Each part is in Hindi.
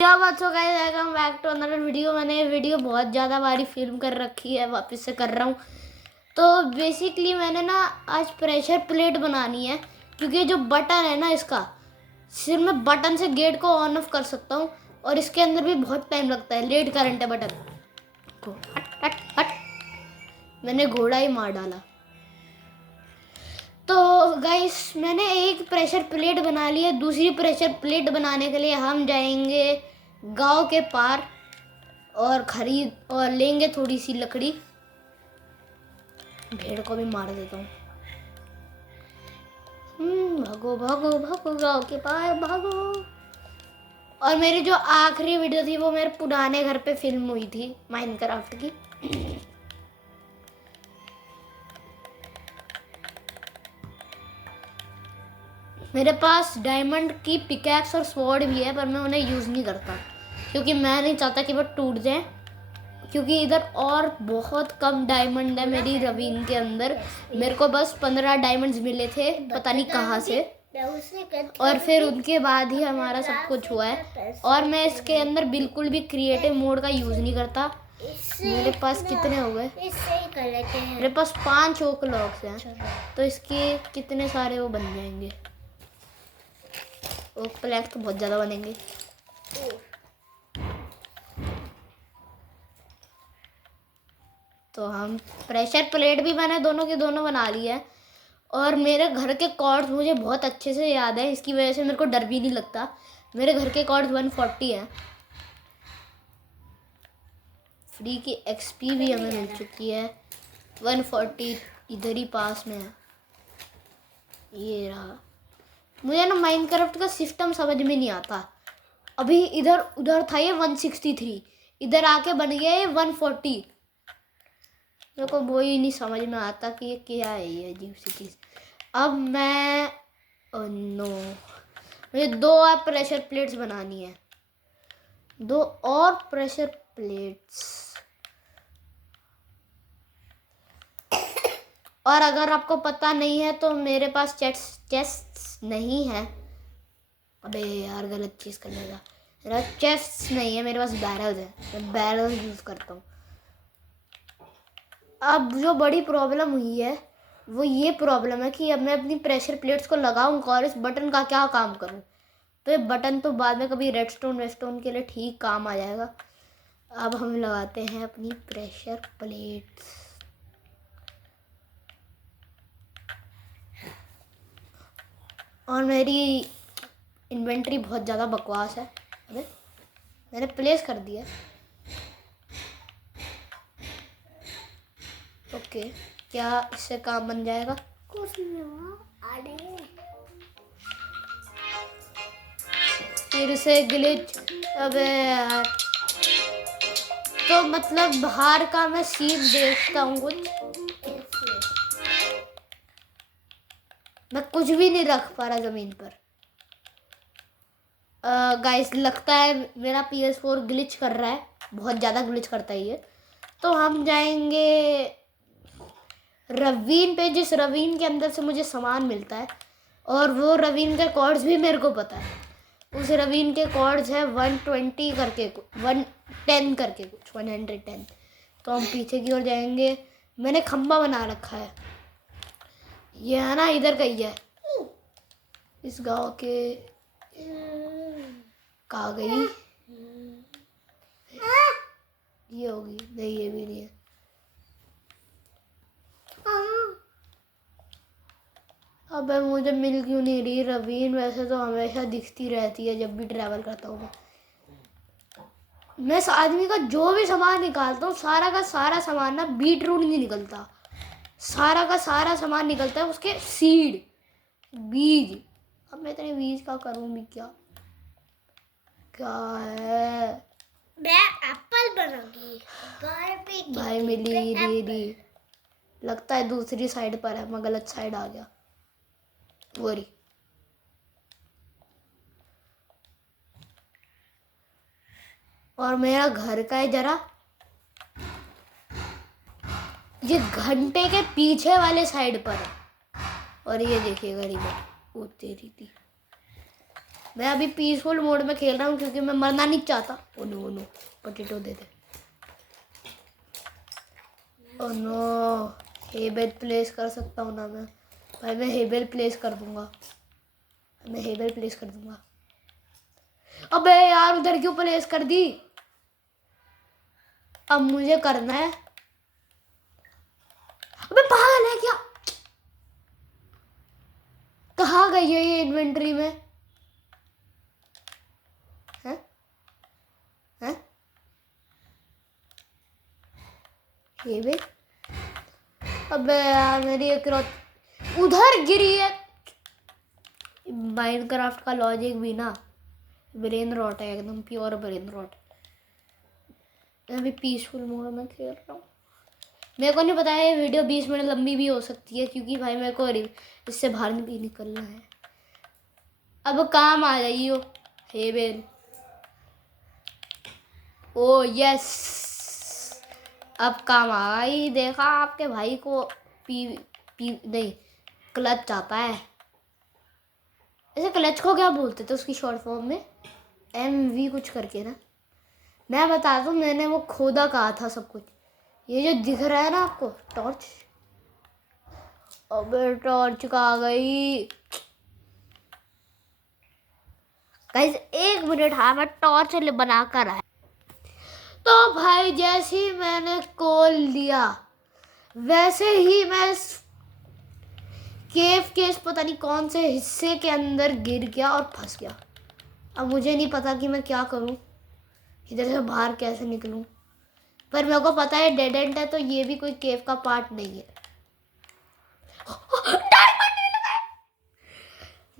क्या बात हो guys, welcome back to another video. मैंने वीडियो बहुत ज़्यादा बारी फिल्म कर रखी है, वापस से कर रहा हूँ। तो बेसिकली मैंने ना आज प्रेशर प्लेट बनानी है, क्योंकि जो बटन है ना इसका, सिर्फ मैं बटन से गेट को ऑन ऑफ कर सकता हूँ, और इसके अंदर भी बहुत टाइम लगता है। लेट करंट है बटन को। हट हट हट, मैंने घोड़ा ही मार डाला। तो गाइस मैंने एक प्रेशर प्लेट बना ली है। दूसरी प्रेशर प्लेट बनाने के लिए हम जाएंगे गांव के पार और लेंगे थोड़ी सी लकड़ी। भेड़ को भी मार देता हूँ। भागो भागो भागो, गांव के पार भागो। और मेरी जो आखिरी वीडियो थी वो मेरे पुराने घर पे फिल्म हुई थी माइनक्राफ्ट की। मेरे पास डायमंड की पिकैक्स और स्वॉर्ड भी है, पर मैं उन्हें यूज़ नहीं करता, क्योंकि मैं नहीं चाहता कि वो टूट जाए। क्योंकि इधर और बहुत कम डायमंड है मेरी रवीन के अंदर। मेरे को बस 15 डायमंड्स मिले थे, पता नहीं कहाँ से, और फिर उनके बाद ही हमारा सब कुछ हुआ है। और मैं इसके अंदर बिल्कुल भी क्रिएटिव मोड का यूज़ नहीं करता। मेरे पास कितने हो गए? मेरे पास 5 ओक लॉक्स हैं, तो इसके कितने सारे वो बन जाएंगे। ओक प्लैंक्स तो बहुत ज़्यादा बनेंगे। तो हम प्रेशर प्लेट भी मैंने दोनों के दोनों बना ली है। और मेरे घर के कॉर्ड्स मुझे बहुत अच्छे से याद है, इसकी वजह से मेरे को डर भी नहीं लगता। मेरे घर के कॉर्ड्स 140 हैं। फ्री की एक्सपी भी हमें मिल चुकी है। 140 इधर ही पास में है। ये रहा। मुझे ना माइनक्राफ्ट का सिस्टम समझ में नहीं आता। अभी इधर उधर था ये 163, इधर आके बन गया ये 140। मेरे को वो ही नहीं समझ में आता कि ये क्या है, ये अजीब सी चीज़। अब मैं नो, मुझे 2 और प्रेशर प्लेट्स बनानी है। 2 और प्रेशर प्लेट्स। और अगर आपको पता नहीं है तो मेरे पास चेस्ट नहीं है। अबे यार, गलत चीज़ कर लेगा। मेरा चेस्ट नहीं है, मेरे पास बैरल्स है। मैं बैरल यूज़ करता हूँ। अब जो बड़ी प्रॉब्लम हुई है वो ये प्रॉब्लम है कि अब मैं अपनी प्रेशर प्लेट्स को लगाऊंगा और इस बटन का क्या काम करूं। तो ये बटन तो बाद में कभी रेडस्टोन के लिए ठीक काम आ जाएगा। अब हम लगाते हैं अपनी प्रेशर प्लेट्स। और मेरी इन्वेंटरी बहुत ज़्यादा बकवास है। अबे मैंने प्लेस कर दिया। ओके, क्या इससे काम बन जाएगा? कुछ नहीं हुआ। अरे फिर से ग्लिच। अबे यार, तो मतलब बाहर का मैं सीन देखता हूँ कुछ, मैं कुछ भी नहीं रख पा रहा ज़मीन पर। गाइस लगता है मेरा PS4 ग्लिच कर रहा है, बहुत ज़्यादा ग्लिच करता है ये। तो हम जाएंगे रवीन पे, जिस रवीन के अंदर से मुझे सामान मिलता है, और वो रवीन के कॉर्ड्स भी मेरे को पता है। उस रवीन के कॉर्ड्स है 120 करके, 110 करके कुछ, 110। तो हम पीछे की ओर जाएंगे। मैंने खंबा बना रखा है, ये है ना, इधर का ही है। इस गांव के कहाँ गई? ये होगी नहीं, ये भी नहीं है। अबे मुझे मिल क्यों नहीं रही रवीन? वैसे तो हमेशा दिखती रहती है जब भी ट्रैवल करता हूँ मैं इस आदमी का जो भी सामान निकालता हूँ, सारा का सारा सामान ना बीट रूट नहीं निकलता, सारा का सारा सामान निकलता है उसके सीड, बीज। अब मैं इतने बीज का करूँ भी क्या? क्या है? मैं एप्पल बनाऊंगी। भाई मिली री लगता है दूसरी साइड पर है, मैं गलत साइड आ गया। वही और मेरा घर का है जरा, ये घंटे के पीछे वाले साइड पर है। और ये देखिए गरीब वो तेरी थी। मैं अभी पीसफुल मोड में खेल रहा हूँ क्योंकि मैं मरना नहीं चाहता। ओ नो पोटैटो दे दे। ओ नो हेबेल प्लेस कर सकता हूँ ना मैं भाई। मैं हेबेल प्लेस कर दूंगा। अबे यार उधर क्यों प्लेस कर दी। अब मुझे करना है। अबे पागल है क्या। कहाँ गई है ये इन्वेंटरी में। हैं हैं हेबेल। अबे यार मेरी एक उधर गिरी है। माइनक्राफ्ट का लॉजिक भी ना ब्रेन रॉट है, एकदम प्योर ब्रेन रॉट। मैं अभी पीसफुल मोड में खेल रहा हूँ। मेरे को नहीं पता है वीडियो 20 मिनट लंबी भी हो सकती है क्योंकि भाई मेरे को इससे बाहर भी निकलना है। अब काम आ जाइयो हेबेल। ओ यस अब काम आ गई। देखा आपके भाई को पी नहीं क्लच आता है। ऐसे क्लच को क्या बोलते थे उसकी शॉर्ट फॉर्म में, MV कुछ करके ना। मैं बता दूं मैंने वो खोदा कहा था सब कुछ। ये जो दिख रहा है ना आपको टॉर्च, अबे टॉर्च कहाँ गई गाइस। 1 मिनट। हाँ मैं टॉर्च बना कर आया। तो भाई जैसे ही मैंने कॉल लिया वैसे ही मैं केव के पता नहीं कौन से हिस्से के अंदर गिर गया और फंस गया। अब मुझे नहीं पता कि मैं क्या करूं, इधर से बाहर कैसे निकलूं। पर मेरे को पता है डेड एंड है तो ये भी कोई केव का पार्ट नहीं है।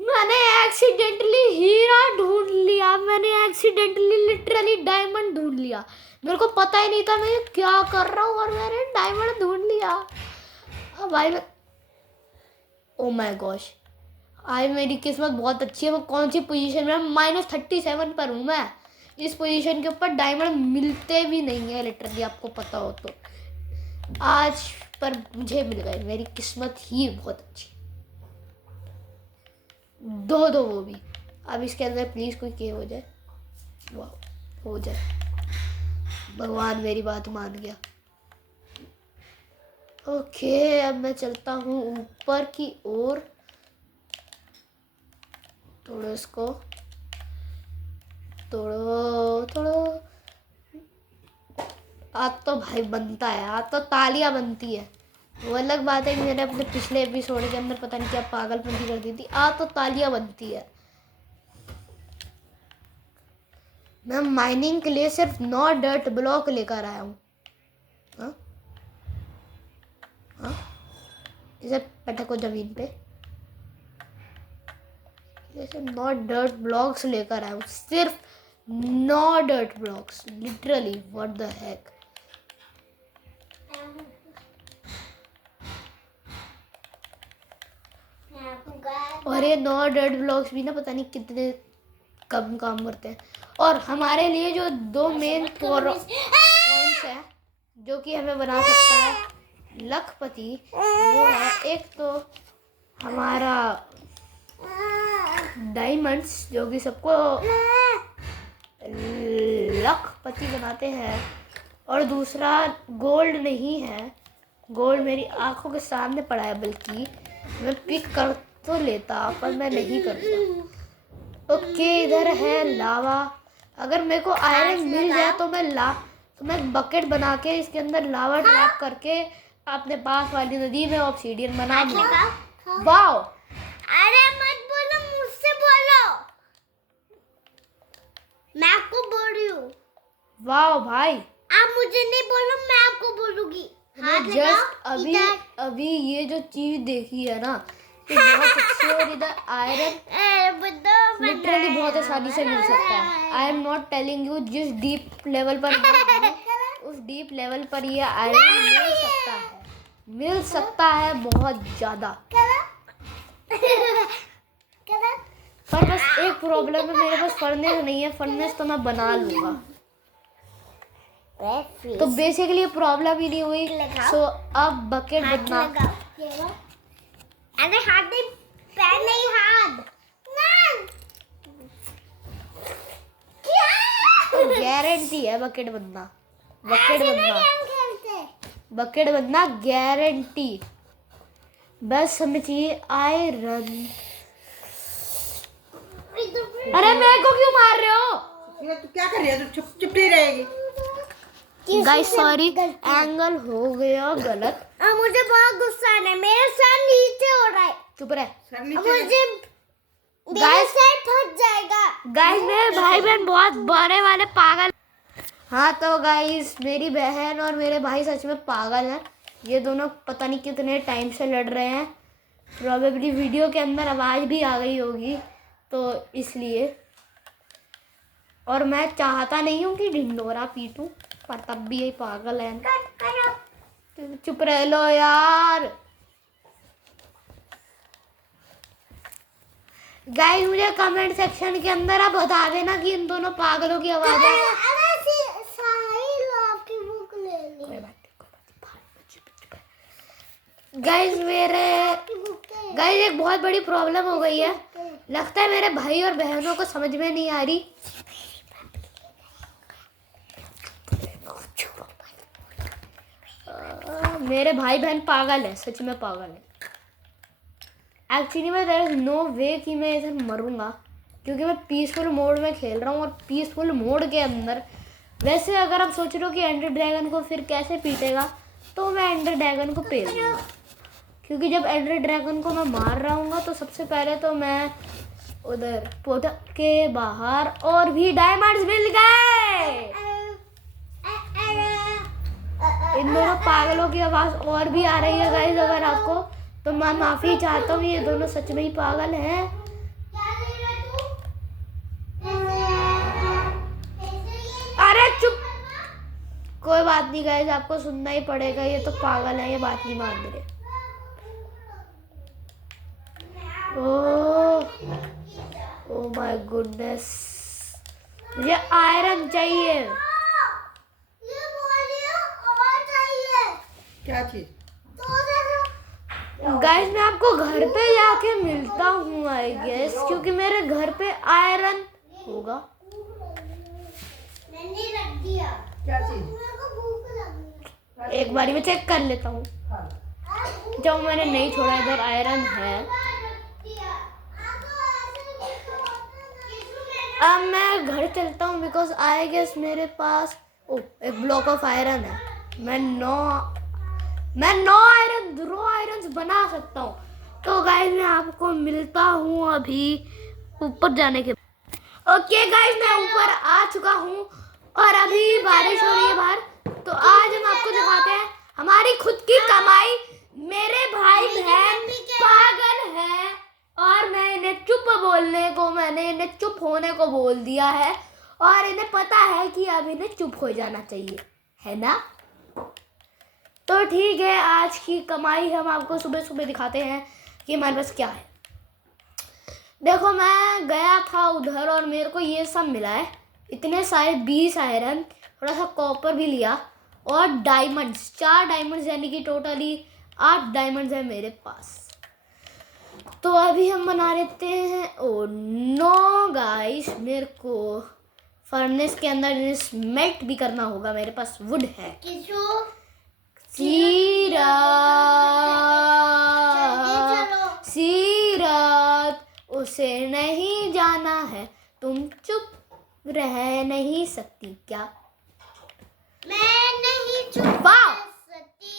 मैंने एक्सीडेंटली हीरा ढूंढ लिया। मैंने एक्सीडेंटली लिटरली डायमंड ढूंढ लिया। मेरे को पता ही नहीं था मैं क्या कर रहा हूँ और मैंने डायमंड ढूंढ लिया। अब भाई मैं ओ माय गॉश आई मेरी किस्मत बहुत अच्छी है। वो कौन सी पोजीशन में -37 पर हूँ मैं। इस पोजीशन के ऊपर डायमंड मिलते भी नहीं है लिटरली, आपको पता हो तो। आज पर मुझे मिल गए। मेरी किस्मत ही बहुत अच्छी। दो वो भी। अब इसके अंदर प्लीज कोई केव हो जाए। वाह हो जाए। भगवान मेरी बात मान गया। ओके अब मैं चलता हूँ ऊपर की ओर। तोड़ो इसको, तोड़ो। आज तो भाई बनता है, आज तो तालियां बनती है। वो अलग बात है कि मैंने अपने पिछले एपिसोड के अंदर पता नहीं क्या पागलपंती कर दी थी। आज तो तालियां बनती है। मैं माइनिंग के लिए सिर्फ 9 डर्ट ब्लॉक लेकर आया हूँ। इसे पटको जमीन पे। जैसे 9 डर्ट ब्लॉक्स लेकर आया हूँ, सिर्फ 9 dirt blocks. Literally what the heck. और ये 9 डर्ट ब्लॉक्स भी ना पता नहीं कितने कम काम करते हैं। और हमारे लिए जो 2 मेन पॉइंट्स हैं जो कि हमें बना सकता है लखपति, वो है एक तो हमारा डायमंड्स जो कि सबको लखपति बनाते हैं, और दूसरा गोल्ड नहीं है। गोल्ड मेरी आंखों के सामने पड़ा है, बल्कि मैं पिक कर तो लेता पर मैं नहीं करता। ओके इधर है लावा। अगर मेरे को आयरन मिल जाए तो मैं बकेट बना के इसके अंदर लावा ट्रैप करके अपने पास वाली नदी में ऑब्सीडियन बना दूंगा। वाओ अरे मत बोलो, मुझसे बोलो। मैं आपको बोल रही हूँ। वाओ भाई आप मुझे नहीं बोलो, मैं आपको बोलूंगी। जस्ट अभी ये जो चीज देखी है ना, ये बहुत अच्छी है। और इधर आयरन लिटरली बहुत आसानी से मिल सकता है। I am not telling you, जिस डीप लेवल पर उस डीप लेवल पर ये आयरन मिल सकता है बहुत ज्यादा। पर बस एक प्रॉब्लम है, मेरे पास फर्नेस नहीं है। फर्नेस तो मैं बना लूंगा, तो बेसिकली प्रॉब्लम ही नहीं हुई। सो अब बकेट बनना। अरे हाथ नहीं, पैर नहीं, हाथ। गारंटी है बकेट बनना, बकेट ऐसे बनना, गेम खेलते। बकेट बनना गारंटी। बस हमें चाहिए आयरन। अरे मेरे को क्यों मार रहे हो? तू क्या कर रही है? तू चुप चुप नहीं रहेगी। गाइस सॉरी, एंगल हो गया गलत। अब मुझे बहुत गुस्सा आ रहा है, मेरा सर नीचे हो रहा है। चुप रहे। सर अब नीचे मुझे मेरा गाइस सर फट जाएगा। गाइस मेरे भाई बहन बहुत बड़े वाले पागल। हाँ तो गाइस मेरी बहन और मेरे भाई सच में पागल हैं। ये दोनों पता नहीं कितने टाइम से लड़ रहे हैं। प्रोबेबली वीडियो के अंदर आवाज़ भी आ गई होगी तो इसलिए। और मैं चाहता नहीं हूँ कि ढिंडोरा पीटूं, पर तब भी ये पागल है। चुप रह लो यार। गाइस मुझे कमेंट सेक्शन के अंदर आप बता देना कि इन दोनों पागलों की आवाज़ है। अरे साहिल आपकी बुक ले ली। कोई बात नहीं। गाइस गाइस एक बहुत बड़ी प्रॉब्लम हो गई है। लगता है मेरे भाई और बहनों को समझ में नहीं आ रही। मेरे भाई बहन पागल है, सच में पागल है। एक्चुअली में देयर इज नो वे कि मैं इधर मरूंगा, क्योंकि मैं पीसफुल मोड में खेल रहा हूँ। और पीसफुल मोड के अंदर वैसे अगर आप सोच रहे हो कि एंडर ड्रैगन को फिर कैसे पीटेगा, तो मैं एंडर ड्रैगन को पेल दूंगा। क्योंकि जब एंडर ड्रैगन को मैं मार रहा हूँ तो सबसे पहले तो मैं उधर पोर्टल के बाहर और भी डायमंड्स मिल गए। इन दोनों पागलों की आवाज़ और भी आ रही है गाइस अगर आपको, तो मैं माफ़ी चाहता हूँ। ये दोनों सच में ही पागल हैं। अरे चुप, कोई बात नहीं गाइस, आपको सुनना ही पड़ेगा। ये तो पागल है, ये बात नहीं मान रहे। ओह माय गुडनेस, मुझे आयरन चाहिए। क्या चीज? गाइस मैं आपको घर पे जाके मिलता हूँ आई गेस, क्योंकि मेरे घर पे आयरन होगा। मैंने रख दिया। क्या चीज? मेरे को भूख लगी। एक बारी मैं चेक कर लेता हूँ। जब मैंने नहीं छोड़ा, इधर आयरन है। अब मैं घर चलता हूँ बिकॉज आई गेस मेरे पास एक ब्लॉक ऑफ आयरन है। मैं नो आयरन बना सकता हूँ। तो गाइस मैं आपको मिलता हूँ अभी ऊपर जाने के। ओके गाइस मैं ऊपर आ चुका हूँ और अभी बारिश हो रही है बाहर। तो आज हम आपको दिखाते हैं हमारी खुद की कमाई। मेरे भाई बहन पागल है और मैं इन्हें मैंने इन्हें चुप होने को बोल दिया है। और इन्हें पता है कि अब इन्हें चुप हो जाना चाहिए, है ना? तो ठीक है, आज की कमाई हम आपको सुबह सुबह दिखाते हैं कि हमारे पास क्या है। देखो मैं गया था उधर और मेरे को ये सब मिला है, इतने सारे 20 आयरन, थोड़ा सा कॉपर भी लिया और डायमंड्स, 4 डायमंड्स, यानी कि टोटली 8 डायमंड्स है मेरे पास। तो अभी हम बना लेते हैं। ओ नो गाइस, मेरे को फर्नेस के अंदर स्मेल्ट भी करना होगा। मेरे पास वुड है। सीरत उसे नहीं जाना है, तुम चुप रह नहीं सकती क्या? मैं नहीं चुप वाह रह सकती।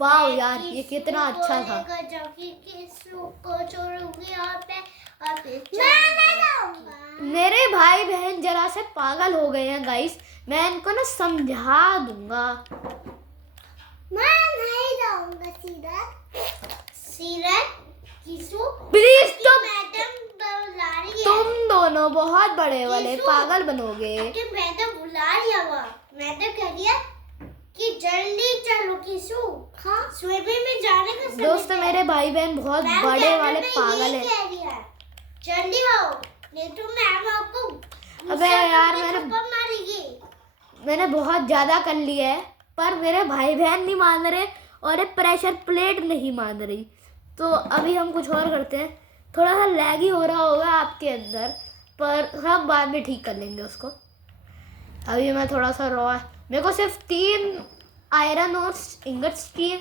वाह यार, ये कितना अच्छा था। मेरे भाई बहन जरा से पागल हो गए हैं गाइस, मैं इनको ना समझा दूंगा। मैं नहीं जाऊंगा सीरत किसु प्लीज मैडम बुला रही है। तुम दोनों बहुत बड़े वाले पागल बनोगे। कि मैडम बुला रही है, वो मैडम कह रही है कि जल्दी चलो किसु। हाँ, स्विमिंग में जाने का समय दोस्तों है। मेरे भाई बहन बहुत मैम बड़े कैमरे वाले में पागल यही हैं। कह रही है, जल्दी आओ नहीं तो मैम आपको अबे यार थप्पड़ मारेगी। मैंने बहुत ज़्यादा कर लिया है, पर मेरे भाई बहन नहीं मान रहे और ये प्रेशर प्लेट नहीं मान रही। तो अभी हम कुछ और करते हैं। थोड़ा सा लैगी हो रहा होगा आपके अंदर, पर हम बाद में ठीक कर लेंगे उसको। अभी मैं थोड़ा सा रॉ है, मेरे को सिर्फ 3 आयरन और इंगट्स चाहिए,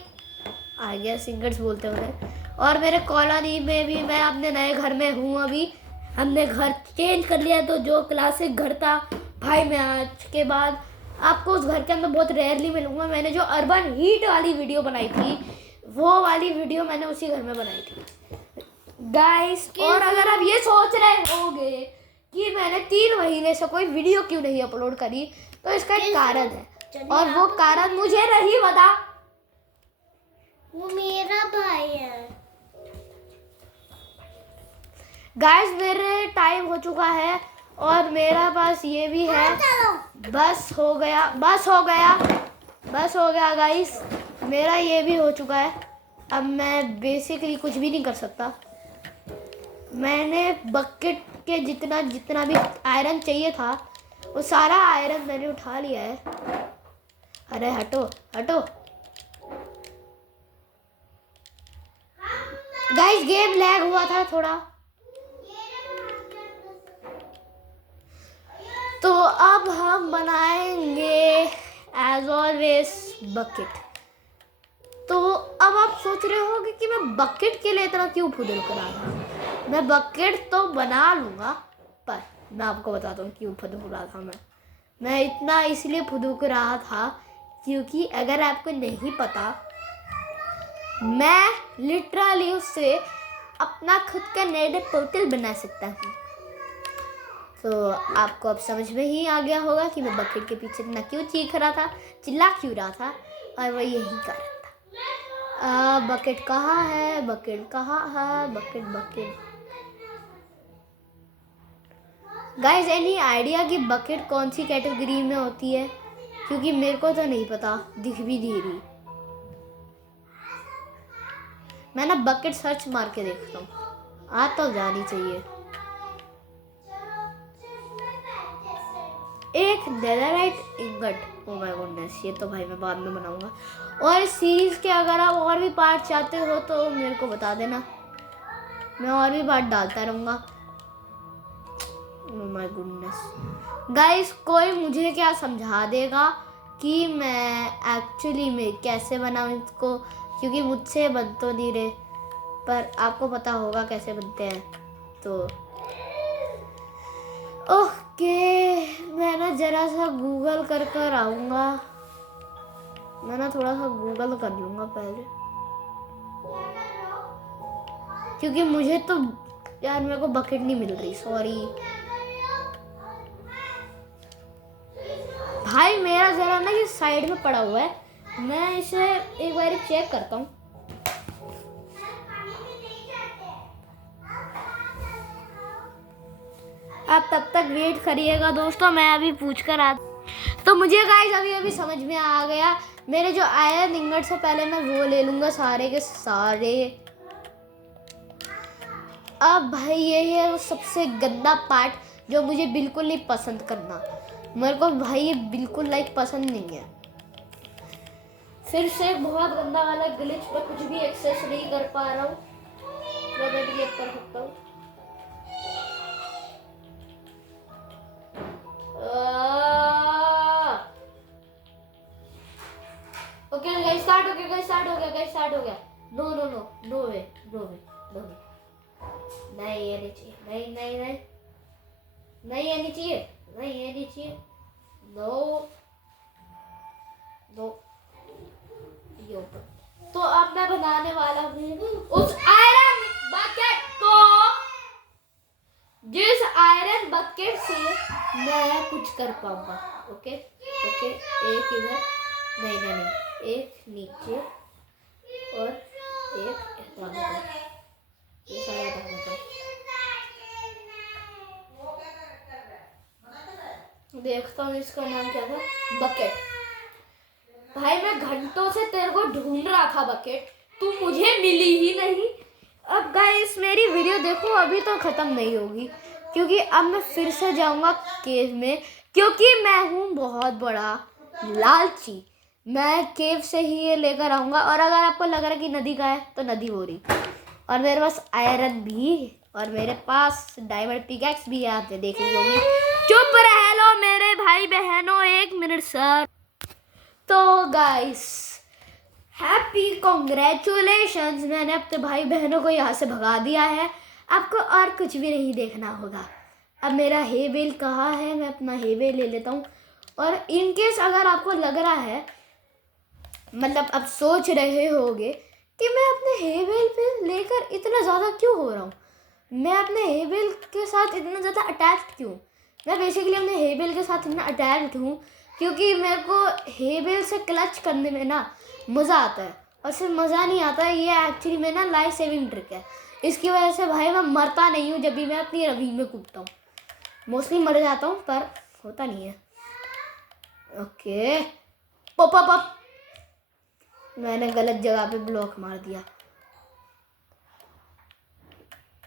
आई गेस इंगट्स बोलते हैं उन्हें। और मेरे कॉलोनी में भी मैं अपने नए घर में हूँ अभी, हमने घर चेंज कर लिया, तो जो क्लासिक घर था भाई मैं आज के बाद आपको उस घर के अंदर बहुत रेयरली मिलूंगा। मैंने जो अर्बन हीट वाली वीडियो बनाई थी वो वाली वीडियो मैंने उसी घर में बनाई थी गाइस। और अगर आप ये सोच रहे होंगे कि मैंने 3 महीने से कोई वीडियो क्यों नहीं अपलोड करी, तो इसका एक कारण है, और वो कारण मुझे नहीं पता। वो मेरा भाई है। गाइस मेरे टाइम हो चुका है और मेरा पास ये भी है। बस हो गया गाइस, मेरा ये भी हो चुका है। अब मैं बेसिकली कुछ भी नहीं कर सकता। मैंने बकेट के जितना भी आयरन चाहिए था वो सारा आयरन मैंने उठा लिया है। अरे हटो गाइस, गेम लैग हुआ था थोड़ा, तो अब हम बनाएंगे एज ऑलवेज बकेट। तो अब आप सोच रहे होंगे कि मैं बकेट के लिए इतना क्यों फुदल कर रहा था। मैं बकेट तो बना लूँगा, पर मैं आपको बताता हूँ क्यों फुदल रहा था। मैं इतना इसलिए फुदुक रहा था क्योंकि अगर आपको नहीं पता, मैं लिटरली उससे अपना खुद का नेट पोर्टल बना सकता हूँ। तो आपको अब समझ में ही आ गया होगा कि मैं बकेट के पीछे इतना क्यों चिल्ला क्यों रहा था, और वह यही कारण था। बकेट कहाँ है, बकेट गाइस, एनी आइडिया कि बकेट कौन सी कैटेगरी में होती है? क्योंकि मेरे को तो नहीं पता, दिख भी नहीं रही। मैं ना बकेट सर्च मार के देखता हूँ, आ तो जानी चाहिए। एक netherite ingot, oh my goodness, ये तो भाई मैं बाद में बनाऊंगा। और इस सीरीज के अगर आप और भी पार्ट चाहते हो तो मेरे को बता देना, मैं और भी पार्ट डालता रहूँगा। ओह माय गॉडनेस गाइस, कोई मुझे क्या समझा देगा कि मैं एक्चुअली में कैसे बनाऊँ इसको, क्योंकि मुझसे बन तो नहीं रहे, पर आपको पता होगा कैसे बनते हैं। तो ओके, मैं ना जरा सा गूगल कर आऊँगा, मैं ना थोड़ा सा गूगल कर लूँगा पहले, क्योंकि मुझे तो यार मेरे को बकेट नहीं मिल रही, सॉरी भाई। मेरा जरा ना ये साइड में पड़ा हुआ है, मैं इसे एक बार चेक करता हूँ। आप तब तक वेट करिएगा दोस्तों, मैं अभी पूछ कर आ। तो मुझे गाइस अभी समझ में आ गया, मेरे जो आयरन इंगट से पहले मैं वो ले लूँगा सारे के सारे। अब भाई ये है वो सबसे गंदा पार्ट जो मुझे बिल्कुल नहीं पसंद करना, मेरे को भाई ये बिल्कुल पसंद नहीं है। फिर से बहुत गंदा वाला ग्लिच, पर कुछ भी एक्सेस नहीं कर पा रहा हूँ, मैं भी कर सकता हूँ। ओके गाइस, स्टार्ट हो गया। नो वे। नहीं ये नहीं चाहिए, नहीं ये नहीं चाहिए, नो। यो तो अब मैं बनाने वाला हूँ उस आयरन बकेट को, जिस आयरन बकेट से मैं कुछ कर पाऊंगा। ओके, एक इधर, नहीं, एक नीचे और एक ये सारा देखता हूँ इसका नाम क्या था, बकेट। भाई मैं घंटों से तेरे को ढूंढ रहा था बकेट, तू मुझे मिली ही नहीं। अब गाइस मेरी वीडियो देखो, अभी तो ख़त्म नहीं होगी, क्योंकि अब मैं फिर से जाऊंगा केव में, क्योंकि मैं हूँ बहुत बड़ा लालची। मैं केव से ही ये लेकर आऊँगा, और अगर आपको लग रहा है कि नदी का है तो नदी हो रही, और मेरे पास आयरन भी, और मेरे पास डायमंड पिकैक्स भी है, आपने देख ली होगी। चुप रह लो मेरे भाई। भाई बहनों, 1 मिनट सर। तो गाइस, हैप्पी कॉन्ग्रेचुलेशंस, मैंने अपने भाई बहनों को यहाँ से भगा दिया है। आपको और कुछ भी नहीं देखना होगा। अब मेरा हे बेल कहाँ है, मैं अपना हे बेल ले लेता हूँ। और इन केस अगर आपको लग रहा है, मतलब अब सोच रहे होगे कि मैं अपने हे बेल पे लेकर इतना ज़्यादा क्यों हो रहा हूँ, मैं अपने हे बेल के साथ इतना ज़्यादा अटैच्ड क्यों। मैं बेसिकली अपने हे बेल के साथ इतना अटैच्ड हूँ क्योंकि मेरे को हे बेल से क्लच करने में ना मज़ा आता है। और सिर्फ मज़ा नहीं आता है, ये एक्चुअली में ना लाइफ सेविंग ट्रिक है। इसकी वजह से भाई मैं मरता नहीं हूँ। जब भी मैं अपनी रवी में कूदता हूँ मोस्टली मर जाता हूँ, पर होता नहीं है। ओके, पॉप अप अप, मैंने गलत जगह पे ब्लॉक मार दिया।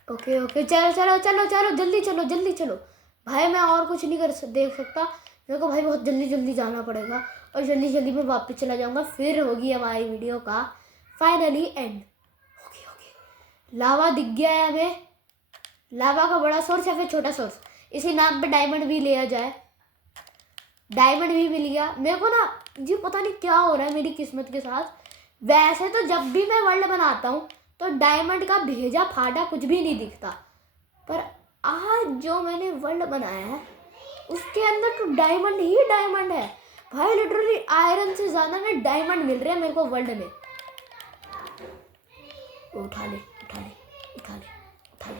ओके ओके, चलो चलो चलो चलो, जल्दी चलो जल्दी चलो भाई। मैं और कुछ नहीं देख सकता, मेरे को भाई बहुत जल्दी जल्दी जाना पड़ेगा और जल्दी जल्दी मैं वापस चला जाऊंगा। फिर होगी हमारी वीडियो का फाइनली एंड। ओके ओके, लावा दिख गया है हमें। लावा का बड़ा सोर्स या फिर छोटा सोर्स, इसी नाम पे डायमंड भी लिया जाए। डायमंड भी मिल गया मेरे को ना। जी पता नहीं क्या हो रहा है मेरी किस्मत के साथ। वैसे तो जब भी मैं वर्ल्ड बनाता हूँ तो डायमंड का भेजा फाटा कुछ भी नहीं दिखता, पर आज जो मैंने वर्ल्ड बनाया है उसके अंदर तो डायमंड ही डायमंड है भाई। लिटरली आयरन से ज़्यादा में डायमंड मिल रहे हैं मेरे को वर्ल्ड में। उठा ले उठा ले उठा ले उठा ले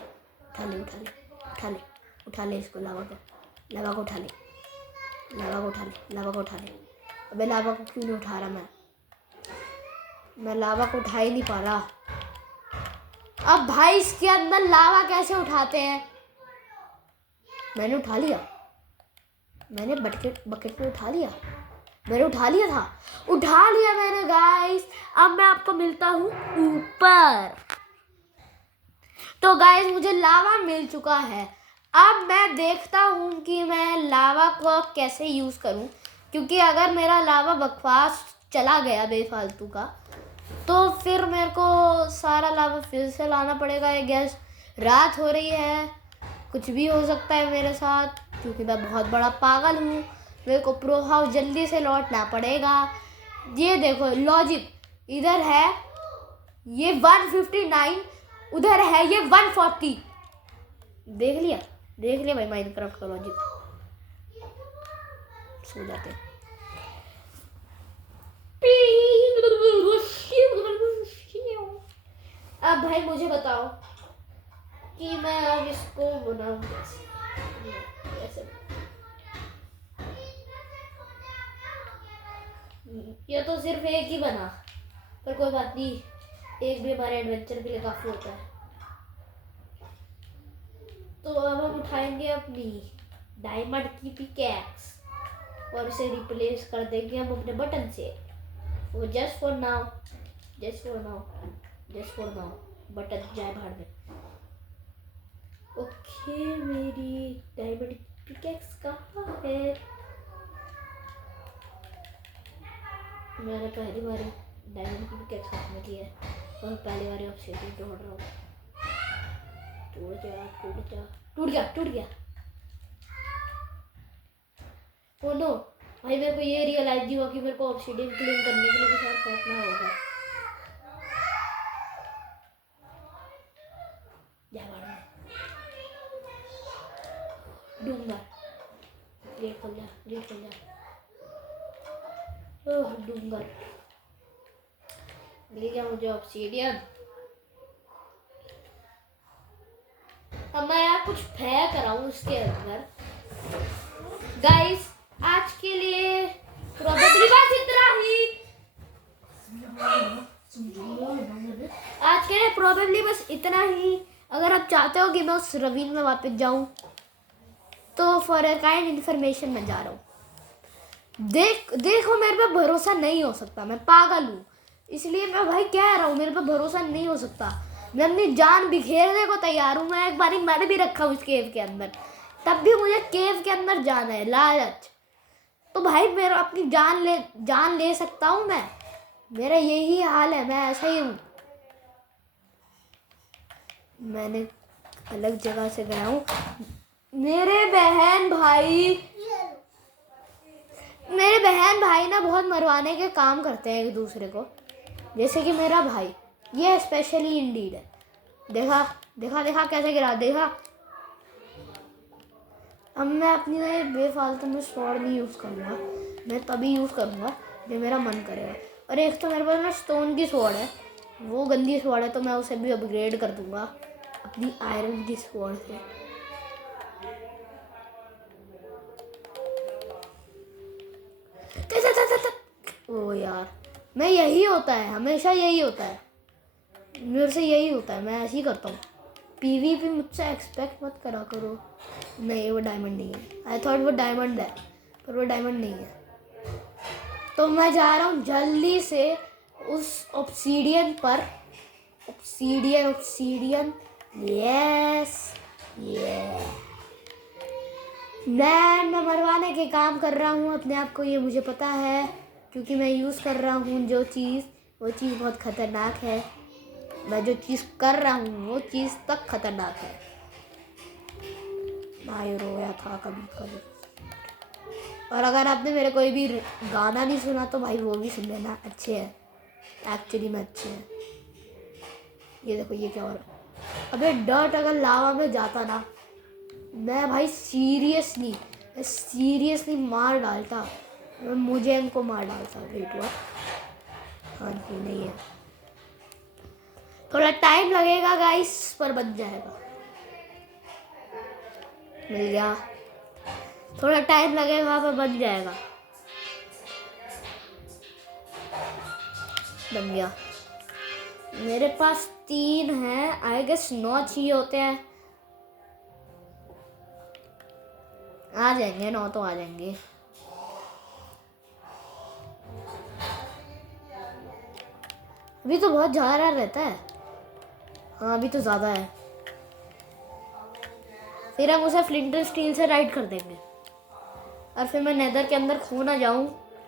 उठा ले उठा ले उठा ले उठा ले इसको, लावा को उठा ले, लावा को उठा ले, लावा को उठा ले। अबे लावा को क्यों नहीं उठा रहा मैं लावा को उठा ही नहीं पा रहा। अब भाई इसके अंदर लावा कैसे उठाते हैं। मैंने उठा लिया, मैंने बकेट में उठा लिया, मैंने उठा लिया था, उठा लिया मैंने गाइस। अब मैं आपको मिलता हूँ ऊपर। तो गाइस मुझे लावा मिल चुका है। अब मैं देखता हूँ कि मैं लावा को कैसे यूज़ करूँ, क्योंकि अगर मेरा लावा बकवास चला गया बेफालतू का तो फिर मेरे को सारा लावा फिर से लाना पड़ेगा। आई गेस रात हो रही है, कुछ भी हो सकता है मेरे साथ, क्योंकि मैं बहुत बड़ा पागल हूँ। मेरे को प्रो हाउस जल्दी से लौटना पड़ेगा। ये देखो लॉजिक, इधर है ये 159, उधर है ये 140। देख लिया भाई माइनक्राफ्ट का लॉजिक। सो जाते हैं। अब भाई मुझे बताओ कि मैं अब इसको बनाऊं कैसे। ये तो सिर्फ एक ही बना, पर कोई बात नहीं, एक भी हमारे एडवेंचर के लिए काफी होता है। तो अब हम उठाएंगे अपनी डायमंड की पिकैक्स और इसे रिप्लेस कर देंगे हम अपने बटन से। वो जस्ट फॉर नाउ बटन जाए बाहर में। ओके, मेरी डायमंड पिकैक्स कहाँ है। मैंने पहली बार डायमंड की पिकैक्स हाथ में किया है और पहली बार ऑब्सिडियन तोड़ रहा हूँ। टूट गया। ओ नो भाई, मेरे को ये रियलाइज नहीं हुआ कि मेरे को ऑब्सिडियन क्लीन करने के लिए कुछ और फेंकना होगा। डूंगा, गेट खोल जा। ओह डूंगर, मिल गया मुझे ऑब्सिडियन। अब मैं यार कुछ फेंक रहा हूँ उसके अंदर। गाइस आज के लिए प्रोबेबली बस इतना ही। अगर आप चाहते हो कि मैं उस रवीन में वापस जाऊं तो फॉर अ काइंड इन्फॉर्मेशन में जा रहा हूँ। देखो मेरे पे भरोसा नहीं हो सकता, मैं पागल हूँ, इसलिए मैं भाई कह रहा हूँ मेरे पे भरोसा नहीं हो सकता। मैं अपनी जान बिखेरने को तैयार हूँ। मैं एक बारी मर भी रखा हूँ इस केव के अंदर, तब भी मुझे केव के अंदर जाना है, लालच। तो भाई मेरा अपनी जान ले सकता हूँ मैं, मेरा यही हाल है, मैं ऐसा ही हूँ। मैंने अलग जगह से गया हूँ। मेरे बहन भाई बहन भाई ना बहुत मरवाने के काम करते हैं एक दूसरे को। जैसे कि मेरा भाई, ये स्पेशली इंडीड है। देखा देखा देखा कैसे गिरा, देखा। अब मैं अपनी ये बेफालतू में स्वॉर्ड नहीं यूज़ करूँगा, मैं तभी यूज़ करूँगा जब मेरा मन करेगा। और एक तो मेरे पास ना स्टोन की स्वॉर्ड है, वो गंदी स्वॉर्ड है, तो मैं उसे भी अपग्रेड कर दूँगा अपनी आयरन की स्वॉर्ड से। ओ यार, मैं यही होता है, हमेशा यही होता है मेरे से, यही होता है, मैं ऐसे ही करता हूँ। पीवीपी मुझसे एक्सपेक्ट मत करा करो। नहीं, वो डायमंड नहीं है। आई थॉट वो डायमंड है, पर वो डायमंड नहीं है। तो मैं जा रहा हूँ जल्दी से उस ऑब्सीडियन पर। ऑब्सीडियन यस ये मैं मरवाने के काम कर रहा हूँ अपने आप को, ये मुझे पता है, क्योंकि मैं यूज़ कर रहा हूँ जो चीज़, वो चीज़ बहुत ख़तरनाक है। मैं जो चीज़ कर रहा हूँ वो चीज़ तक ख़तरनाक है। भाई रोया था कभी कभी। और अगर आपने मेरे कोई भी गाना नहीं सुना तो भाई वो भी सुन लेना, अच्छे हैं, एक्चुअली में अच्छे हैं। ये देखो ये क्या हो रहा है। अबे डर्ट अगर लावा में जाता ना, मैं भाई सीरियसली मार डालता, मुझे इनको मार डालता। वेट हुआ, हाँ जी नहीं है, थोड़ा टाइम लगेगा गाइस, पर बन जाएगा। मिल गया, थोड़ा टाइम लगेगा पर बन जाएगा। बन गया। मेरे पास 3 हैं, आई गेस 9 चाहिए होते हैं। आ जाएंगे 9 तो आ जाएंगे। अभी तो बहुत ज़्यादा रहता है। हाँ अभी तो ज़्यादा है। फिर हम उसे फ्लिंट स्टील से राइड कर देंगे, और फिर मैं नेदर के अंदर खो ना जाऊँ,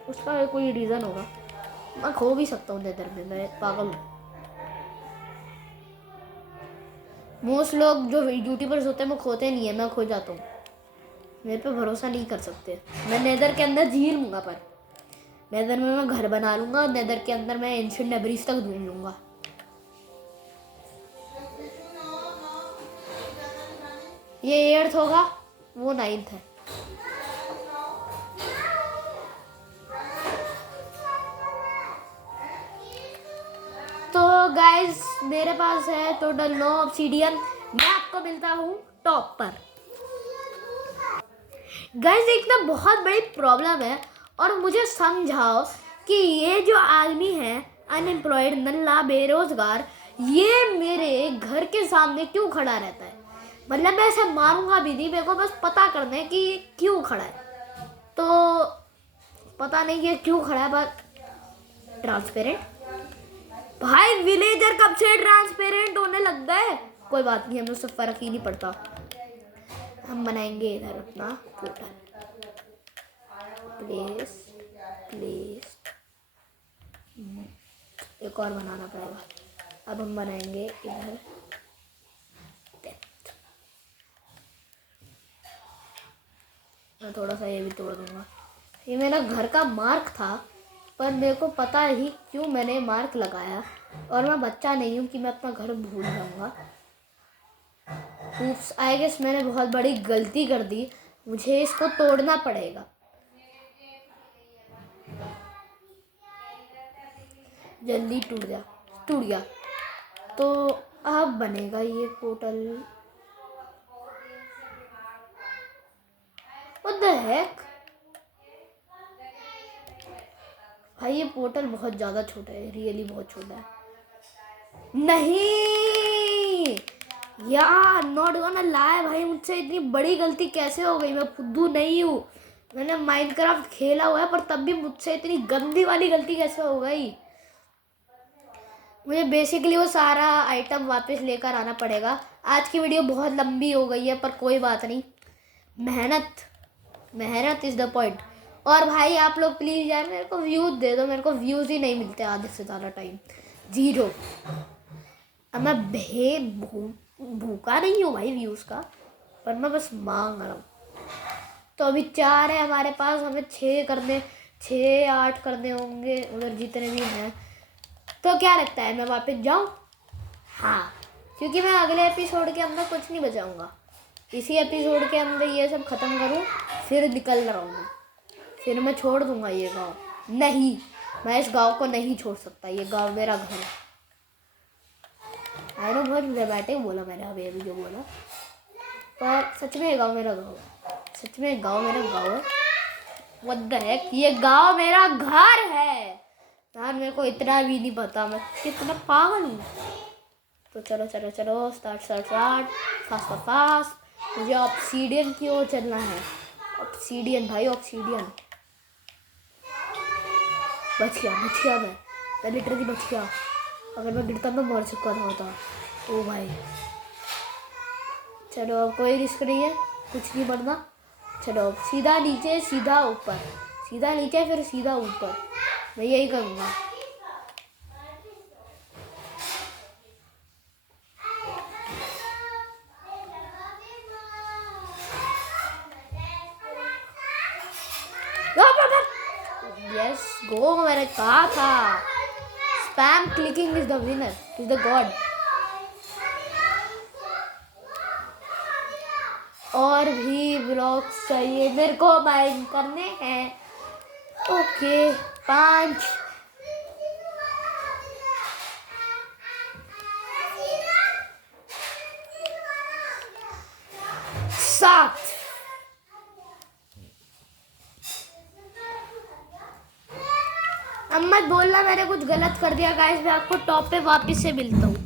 उसका कोई रीज़न होगा। मैं खो भी सकता हूँ नेदर में, मैं पागल हूँ। मोस्ट लोग जो यूट्यूबर्स होते हैं वो खोते नहीं है, मैं खो जाता हूँ। मेरे पे भरोसा नहीं कर सकते। मैं नेदर के अंदर जी लूँगा, पर नेदर में मैं घर बना लूँगा, और नेदर के अंदर मैं एंशिएंट डेब्रिस तक ढूंढ लूँगा। ये 8th होगा, वो 9th है। तो गाइस मेरे पास है टोटल 9 ऑब्सीडियन। मैं आपको मिलता हूँ टॉप पर। गाइस एक ना बहुत बड़ी प्रॉब्लम है, और मुझे समझाओ कि ये जो आदमी है अनएम्प्लॉयड, नल्ला, बेरोजगार, ये मेरे घर के सामने क्यों खड़ा रहता है। मतलब मैं ऐसे मारूंगा भी नहीं, मेरे को बस पता करना है कि क्यों खड़ा है। तो पता नहीं ये क्यों खड़ा है, पर ट्रांसपेरेंट। भाई विलेजर कब से ट्रांसपेरेंट होने लग गए। कोई बात नहीं, हमें उससे फर्क ही नहीं पड़ता। हम बनाएंगे इधर अपना पोर्टल। प्लेस एक और बनाना पड़ेगा। अब हम बनाएंगे इधर डेप्थ। मैं थोड़ा सा ये भी तोड़ दूंगा। ये मेरा घर का मार्क था, पर मेरे को पता ही क्यों मैंने मार्क लगाया, और मैं बच्चा नहीं हूँ कि मैं अपना घर भूल जाऊँगा। Oops, आई गेस मैंने बहुत बड़ी गलती कर दी, मुझे इसको तोड़ना पड़ेगा। जल्दी टूट गया। तो अब बनेगा ये पोर्टल। What the heck? भाई ये पोर्टल बहुत ज़्यादा छोटा है, रियली बहुत छोटा है। नहीं यार, नॉट गोना लाई, भाई मुझसे इतनी बड़ी गलती कैसे हो गई। मैं फुद्दू नहीं हूँ, मैंने माइनक्राफ्ट खेला हुआ है, पर तब भी मुझसे इतनी गंदी वाली गलती कैसे हो गई। मुझे बेसिकली वो सारा आइटम वापस लेकर आना पड़ेगा। आज की वीडियो बहुत लंबी हो गई है, पर कोई बात नहीं, मेहनत इज़ द पॉइंट। और भाई आप लोग प्लीज़ यार मेरे को व्यूज़ दे दो, मेरे को व्यूज़ ही नहीं मिलते आधे से ज़्यादा टाइम, 0। अब मैं भूखा नहीं हूँ भाई व्यूज़ का, पर मैं बस मांग रहा हूँ। तो अभी 4 है हमारे पास, हमें 6 करने, 6-8 करने होंगे उधर जितने भी हैं। तो क्या लगता है मैं वापस जाऊँ? हाँ, क्योंकि मैं अगले एपिसोड के अंदर कुछ नहीं बचाऊंगा। इसी एपिसोड के अंदर ये सब ख़त्म करूँ, फिर निकल रहा हूँ। फिर मैं छोड़ दूंगा ये गांव। नहीं, मैं इस गांव को नहीं छोड़ सकता। ये गांव मेरा घर है। आई नो बहुत ड्रामेटिक बोला मैंने अभी जो बोला, पर सच में ये गांव मेरा गांव है। सच में गांव मेरा गांव है। व्हाट द हेक, ये गांव मेरा घर है यार। मेरे को इतना भी नहीं पता, मैं कितना पागल हूँ। तो चलो चलो चलो, स्टार्ट फास्ट फास्ट। मुझे ऑब्सीडियन की ओर चलना है। ऑब्सीडियन भाई, ऑब्सीडियन। बच गया मैं लिटरली बच गया। अगर मैं गिरता तो मर चुका था। ओ भाई चलो, अब कोई रिस्क नहीं है, कुछ नहीं बढ़ना। चलो सीधा नीचे, सीधा ऊपर, सीधा नीचे फिर सीधा ऊपर। मैं यही करूँगा। यस गो, मैंने कहा था spam clicking is the winner, is the God. और भी ब्लॉक्स चाहिए मेरे को माइन करने हैं। ओके 5 7। अब मत बोलना मैंने कुछ गलत कर दिया गाइस। मैं आपको टॉप पे वापस से मिलता हूँ।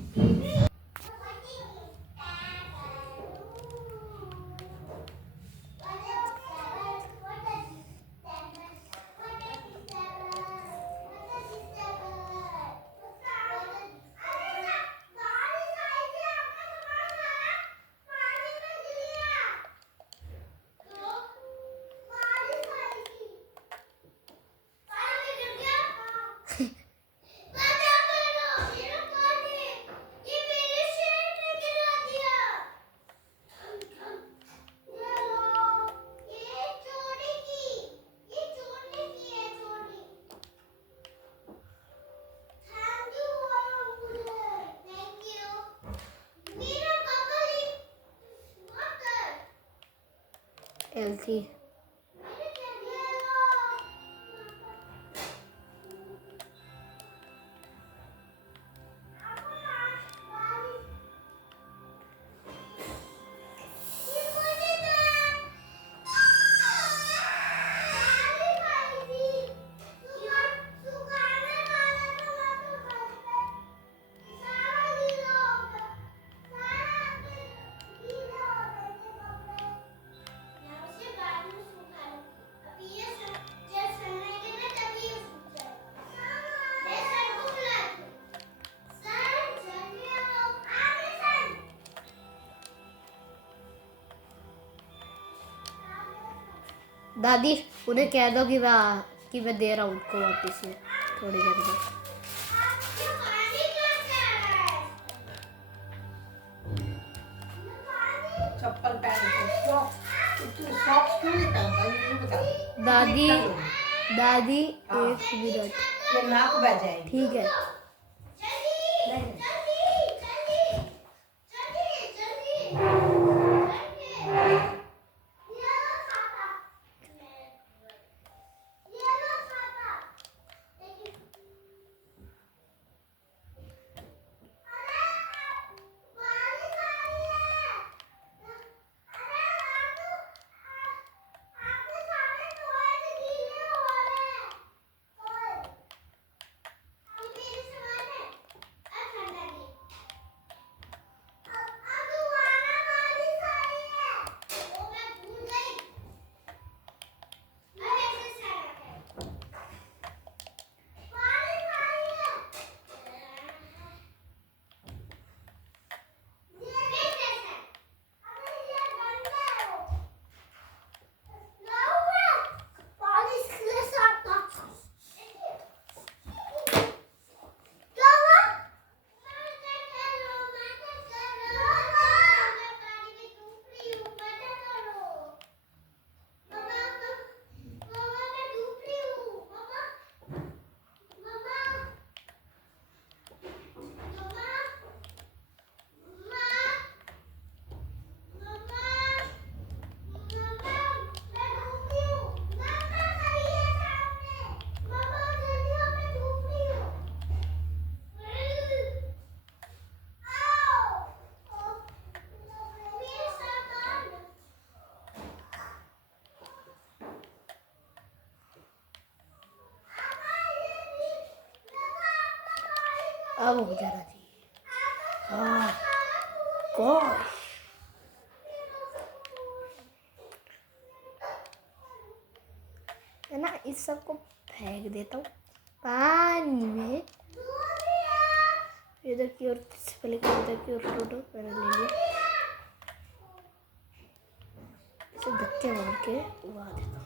एलसी दादी उन्हें कह दो कि मैं दे रहा हूँ उनको वापस से थोड़ी देर में। चप्पल पहन के सॉक्स क्यों नहीं पहनता ये बता। दादी हाँ। 1 मिनट, ये नाक बह जाएगी। ठीक है। नहीं। अब हो जाना चाहिए। हाँ गॉश, है ना, इस सबको फेंक देता हूँ पानी में। इधर की ओर से पहले इधर की ओर फोटो मैंने ले लिया। इसे धक्के मार के उड़ा देता हूँ।